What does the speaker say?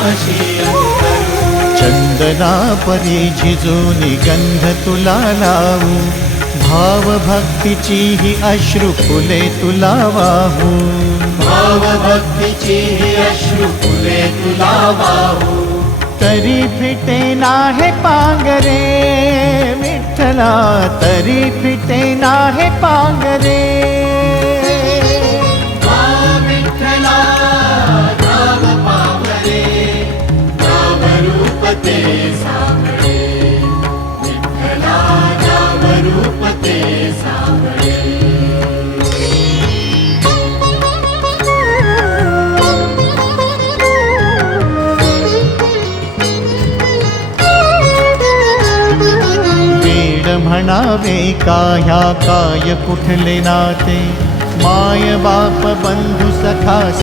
तुझ्याशी अंतरू। चंदना परी झिजूनी गंध तुला लावू, भाव भक्तीची ही अश्रु फुले तुला वाहू। भाव भक्तीची ही अश्रु फुले तुला वाहू। तरी फिटे नाहे पांगरे विठ्ठला, तरी फिटे नाहे पांगरे। विठ्ठला नाम पावरे, नाम रूप ते सावळे। विठ्ठला नाम रूप ते सावळे। म्हणावे काह्या काय कुठले नाते, माय बाप बंधू सखा